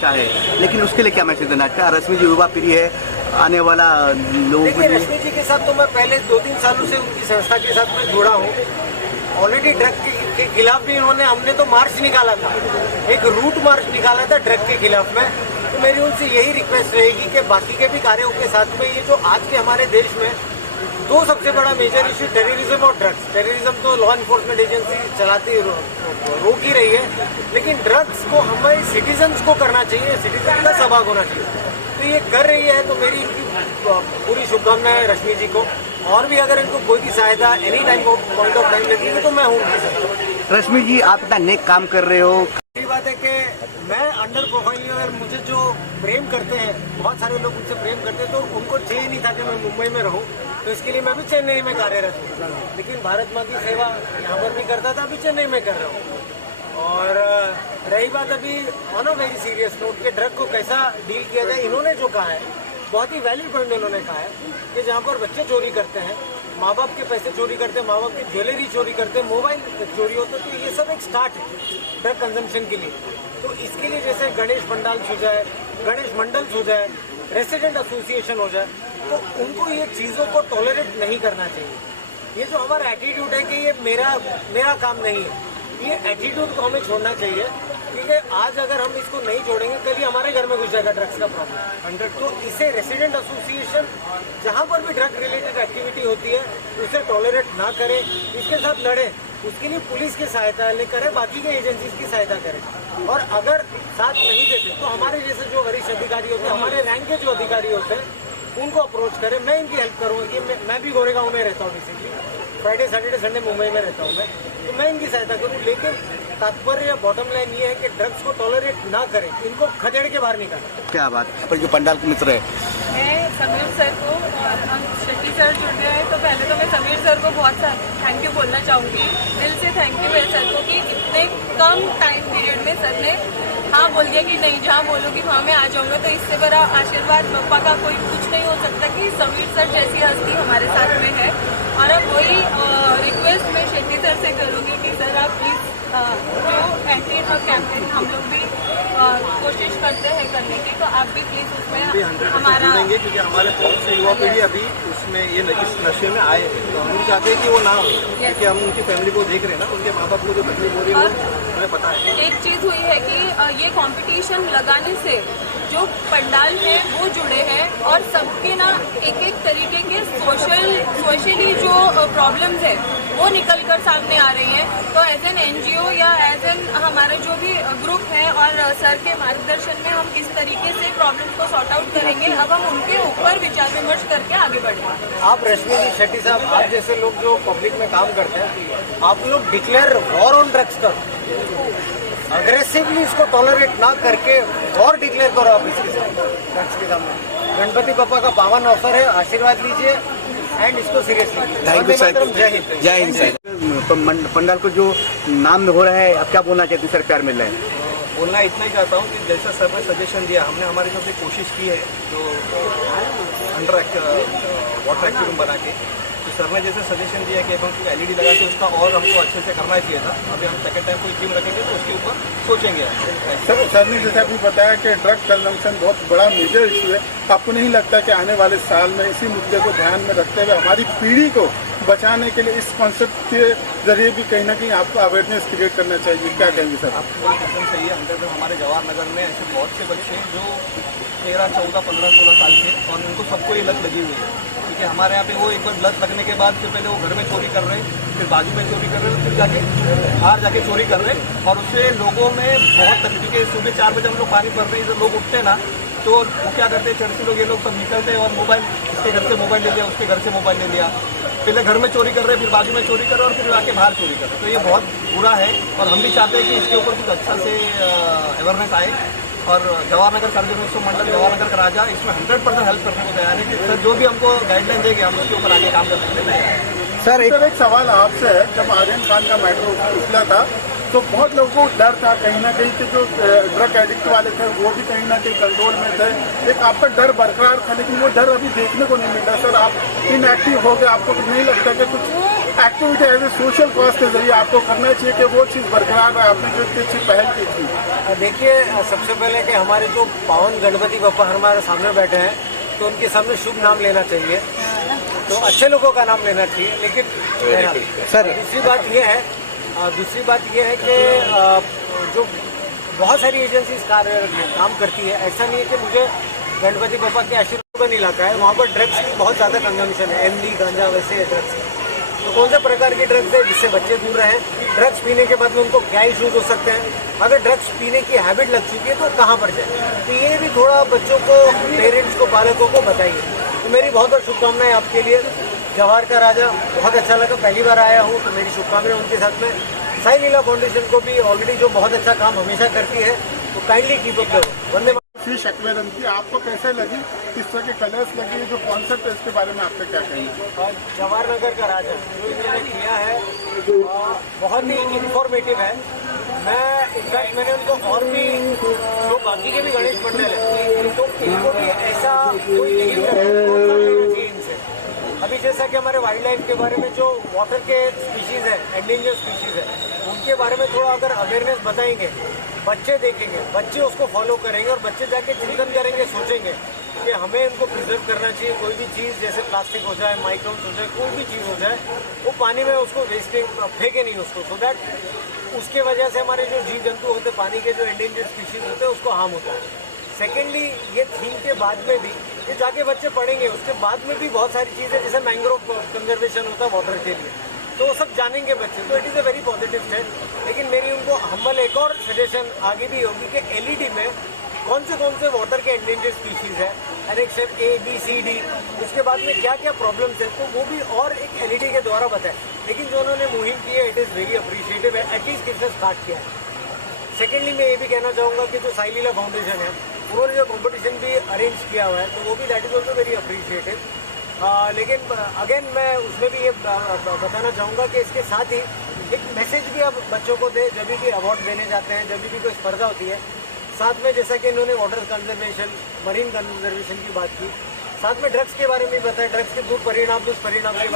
चाहे, लेकिन उसके लिए क्या मैसेज देना चाहते हैं? रश्मि जी युवा पीढ़ी है, आने वाला लोगों के लिए। रश्मि जी के साथ तो मैं पहले 2-3 सालों से उनकी संस्था के साथ मैं जुड़ा हूँ। ऑलरेडी ड्रग के खिलाफ भी हमने तो मार्च निकाला था, एक रूट मार्च निकाला था ड्रग के खिलाफ में। तो मेरी उनसे यही रिक्वेस्ट रहेगी कि बाकी के भी कार्यों के साथ में ये जो आज के हमारे देश में दो सबसे बड़ा मेजर इश्यू टेररिज्म और ड्रग्स। टेररिज्म तो लॉ इन्फोर्समेंट एजेंसी चलाती रोक ही रही है, लेकिन ड्रग्स को हमारे सिटीजन्स को करना चाहिए, सिटीजन का सहभाग होना चाहिए। तो ये कर रही है, तो मेरी इनकी पूरी शुभकामनाएं रश्मि जी को। और भी अगर इनको कोई भी सहायता any time point of time लगेगी तो मैं हूँ उनकी साथ। रश्मि जी आप इतना नेक काम कर रहे हो। ये बात है कि मैं अंडर प्रोफाइल, अगर मुझे जो प्रेम करते हैं, बहुत सारे लोग मुझसे प्रेम करते हैं, तो उनको चाहिए नहीं था कि मैं मुंबई में रहूं, तो इसके लिए मैं भी चेन्नई में कार्यरत हूँ। लेकिन भारत माँ की सेवा यहाँ पर भी करता था, अभी चेन्नई में कर रहा हूँ। और रही बात अभी on a very serious note के ड्रग को कैसा डील किया जाए, इन्होंने जो कहा है बहुत ही वैलिड पॉइंट उन्होंने कहा है कि जहाँ पर बच्चे चोरी करते हैं, माँ बाप के पैसे चोरी करते हैं, माँ बाप की ज्वेलरी चोरी करते हैं, मोबाइल चोरी होता है, तो ये सब एक स्टार्ट है ड्रग कंजम्पशन के लिए। तो इसके लिए जैसे गणेश पंडाल्स हो जाए, गणेश मंडल्स हो जाए, रेसिडेंट एसोसिएशन हो जाए, तो उनको ये चीज़ों को टॉलरेट नहीं करना चाहिए। ये जो हमारा एटीट्यूड है कि ये मेरा काम नहीं है, ये एटीट्यूड को हमें छोड़ना चाहिए। क्योंकि आज अगर हम इसको नहीं छोड़ेंगे, कल ही हमारे घर में घुस जाएगा ड्रग्स का प्रॉब्लम। तो इसे रेसिडेंट एसोसिएशन जहाँ पर भी ड्रग रिलेटेड एक्टिविटी होती है उसे टॉलरेट ना करें, इसके साथ लड़े, उसके लिए पुलिस की सहायता करें, बाकी के एजेंसीज की सहायता करें। और अगर साथ नहीं देते तो हमारे जैसे जो वरिष्ठ अधिकारी होते हैं, हमारे रैंक के जो अधिकारी होते हैं, उनको अप्रोच करें। मैं इनकी हेल्प करूँगा कि मैं भी गोरेगांव में रहता हूँ, basically Friday Saturday Sunday Mumbai में रहता हूँ मैं, तो मैं इनकी सहायता करूँ। लेकिन तात्पर्य या बॉटम लाइन ये है कि ड्रग्स को टॉलरेट ना करें, इनको खदेड़ के बाहर निकालें। क्या बात पर जो पंडाल के मित्र है, मैं समीर सर को और हम शेट्टी सर जुड़ गए हैं, तो पहले तो मैं समीर सर को बहुत थैंक यू बोलना चाहूँगी, दिल से थैंक यू है सर को कि इतने कम टाइम पीरियड में सर ने हाँ बोल दिया कि नहीं, जहाँ बोलोगी वहाँ मैं आ जाऊँगा। तो इससे बड़ा आशीर्वाद पप्पा का कोई कुछ नहीं हो सकता कि समीर सर जैसी हस्ती हमारे साथ में है। और अब वही रिक्वेस्ट मैं शेट्टी सर से करूँगी कि सर आप प्लीज़ जो एंटी ड्रग कैंपेन हम लोग भी कोशिश करते हैं करने की, तो आप भी प्लीज़ उसमें हमारा देंगे, क्योंकि हमारे बहुत से युवा पीढ़ी अभी उसमें ये इस नशे में आए हैं, तो हम चाहते हैं कि वो ना हो, क्योंकि हम उनकी फैमिली को देख रहे हैं ना, उनके माँ बाप को जो तकलीफ हो रही है हमें पता है। एक चीज़ हुई है कि ये कंपटीशन लगाने से जो पंडाल है वो जुड़े हैं और सबके ना एक एक तरीके के सोशली जो प्रॉब्लम्स है वो निकल कर सामने आ रही हैं। तो एज एन NGO या एज एन हमारा जो भी ग्रुप है और सर के मार्गदर्शन में हम किस तरीके से प्रॉब्लम्स को सॉर्ट आउट करेंगे, अब हम उनके ऊपर विचार विमर्श करके आगे बढ़ेंगे। आप रश्मि जी, शेट्टी साहब, आप जैसे लोग जो पब्लिक में काम करते हैं, आप लोग डिक्लेयर वॉर ऑन ड्रग्स करो, अग्रेसिवली इसको टॉलरेट ना करके वॉर डिक्लेयर करो आप इसके ड्रग्स के सामने। गणपति पापा का पावन अवसर है, आशीर्वाद लीजिए एंड इसको सीरियसली। थैंक यू सर, जय हिंद सर। पंडाल को जो नाम में हो रहा है, अब क्या बोलना चाहते हैं सर? प्यार मिल रहा है। बोलना इतना ही चाहता हूँ कि जैसा सर ने सजेशन दिया, हमने हमारी तरफ से कोशिश की है जो अंडर वाटर एक्वेरियम बना के, तो सर ने जैसे सजेशन दिया कि हम LED लगा के उसका और हमको अच्छे से करना चाहिए था। अभी हम सेकंड टाइम कोई टीम रखेंगे तो उसके ऊपर सोचेंगे। सर ने जैसे अभी बताया कि ड्रग कंजम्पशन बहुत बड़ा मेजर इशू है, आपको नहीं लगता कि आने वाले साल में इसी मुद्दे को ध्यान में रखते हुए हमारी पीढ़ी को बचाने के लिए इस कॉन्सेप्ट के जरिए भी कहीं ना कहीं आपको अवेयरनेस क्रिएट करना चाहिए? क्या कहेंगे सर? आपको एकदम सही है। अंदर हमारे जवाहर नगर में ऐसे बहुत से बच्चे जो 13, 14, 15, 16 साल के, और उनको सबको ये लत लगी हुई है। क्योंकि हमारे यहाँ पे वो एक बार लत लगने के बाद फिर पहले वो घर में चोरी कर रहे हैं, फिर बाजू में चोरी कर रहे हैं, फिर जाके बाहर जाके चोरी कर रहे हैं, और उससे लोगों में बहुत तकलीफ। क्योंकि सुबह 4 बजे हम लोग पानी भर रहे हैं, जब लोग उठते हैं ना, तो वो क्या करते हैं, चर्ची लोग ये लोग सब निकलते हैं और मोबाइल, इसके घर से मोबाइल ले लिया, उसके घर से मोबाइल ले लिया, पहले घर में चोरी कर रहे हैं, फिर बाजू में चोरी कर रहे हैं, और फिर आके बाहर चोरी कर रहे हैं। तो ये बहुत बुरा है, और हम भी चाहते हैं कि इसके ऊपर कुछ अच्छा से अवेयरनेस आए। और जवाहर नगर कार्योत्सव मंडल जवाहर नगर का राजा इसमें 100% हेल्प करने को तैयार है कि सर जो भी हमको गाइडलाइन देंगे हम उसके ऊपर आगे काम कर सकते हैं। सर एक सवाल आपसे है, जब आर्यन खान का मैटर उछला था तो बहुत लोगों को डर था कहीं ना कहीं कि जो ड्रग एडिक्ट वाले थे वो भी कहीं ना कहीं कंट्रोल में थे, एक आपका डर बरकरार था, लेकिन वो डर अभी देखने को नहीं मिल रहा। सर आप इनएक्टिव हो गए, आपको नहीं लगता कि कुछ activity as a social cause के जरिए आपको करना चाहिए कि वो चीज़ बरकरार रहे? आपने जो इतनी अच्छी पहल की थी। देखिए, सबसे पहले कि हमारे जो पावन गणपति बप्पा हमारे सामने बैठे हैं, तो उनके सामने शुभ नाम लेना चाहिए, तो अच्छे लोगों का नाम लेना चाहिए। लेकिन सर दूसरी बात ये है कि जो बहुत सारी एजेंसीज काम करती है, ऐसा नहीं है कि मुझे गणपति बप्पा के आशीर्वाद इलाका है, वहाँ पर ड्रग्स की बहुत ज़्यादा कंजम्पशन है, एमडी गांजा वैसे ड्रग्स। तो कौन से प्रकार के ड्रग्स है जिससे बच्चे दूर रहें? ड्रग्स पीने के बाद में उनको क्या इश्यूज हो सकते हैं? अगर ड्रग्स पीने की हैबिट लग चुकी है तो कहाँ पर जाए? तो ये भी थोड़ा बच्चों को, पेरेंट्स को, पालकों को बताइए। तो मेरी बहुत बहुत शुभकामनाएं आपके लिए। जवाहर का राजा बहुत अच्छा लगा, पहली बार आया हूँ, तो मेरी शुभकामनाएं उनके साथ में। साई लीला फाउंडेशन को भी ऑलरेडी जो बहुत अच्छा काम हमेशा करती है, तो काइंडली कीप अप करो। वंदे फिश एक्वेरियम की आपको कैसे लगी? किस तरह के कलर्स लगे? जो कॉन्सेप्ट है इसके बारे में आपका क्या कहना है? जवाहर नगर का राजा जो इन्होंने किया है बहुत ही इंफॉर्मेटिव है। मैं इनफैक्ट मैंने उनको और भी जो बाकी के भी गणेश मंडल है, तो इनको भी ऐसा कोई नहीं लेना चाहिए इनसे। अभी जैसा कि हमारे वाइल्ड लाइफ के बारे में जो वाटर के स्पीशीज़ है, एंडेंजर स्पीशीज़ है, उनके बारे में थोड़ा अगर अवेयरनेस बताएंगे, बच्चे देखेंगे, बच्चे उसको फॉलो करेंगे और बच्चे जाके चिंतन करेंगे, सोचेंगे कि हमें इनको प्रिजर्व करना चाहिए। कोई भी चीज़ जैसे प्लास्टिक हो जाए, माइक्रोन्स हो जाए, कोई भी चीज़ हो जाए, वो पानी में उसको वेस्टिंग फेंके नहीं उसको, सो दैट उसके वजह से हमारे जो जीव जंतु होते हैं, पानी के जो एंडेंजर स्पीशीज होते हैं, उसको हार्म होता है। सेकेंडली, ये थीम के बाद में भी ये जाके बच्चे पढ़ेंगे, उसके बाद में भी बहुत सारी चीज़ें जैसे मैंग्रोव कंजर्वेशन होता है वाटर के लिए, तो वो सब जानेंगे बच्चे, तो it is a very positive step. लेकिन मेरी उनको हम्बल एक और सजेशन आगे भी होगी कि एलईडी में कौन से वाटर के एंडेंजर स्पीशीज़ है, annexation A, B, C, D, उसके बाद में क्या क्या प्रॉब्लम्स है, तो वो भी और एक एलईडी के द्वारा बताए। लेकिन जो उन्होंने मुहिम की है, इट इज़ वेरी अप्रिशिएटिव है, एटलीस्ट किसने स्टार्ट किया है। सेकेंडली, मैं ये भी कहना चाहूँगा कि जो साई लीला फाउंडेशन है, उन्होंने जो कॉम्पिटिशन भी अरेंज किया हुआ है, तो वो भी that is also very appreciative. लेकिन अगेन मैं उसमें भी ये बताना चाहूँगा कि इसके साथ ही एक मैसेज भी आप बच्चों को दें जब भी अवार्ड देने जाते हैं, जब भी कोई स्पर्धा होती है। साथ में जैसा कि इन्होंने वाटर कंजर्वेशन, मरीन कंजर्वेशन की बात की, साथ में ड्रग्स के बारे में बताया, ड्रग्स के दुष्परिणाम के बारे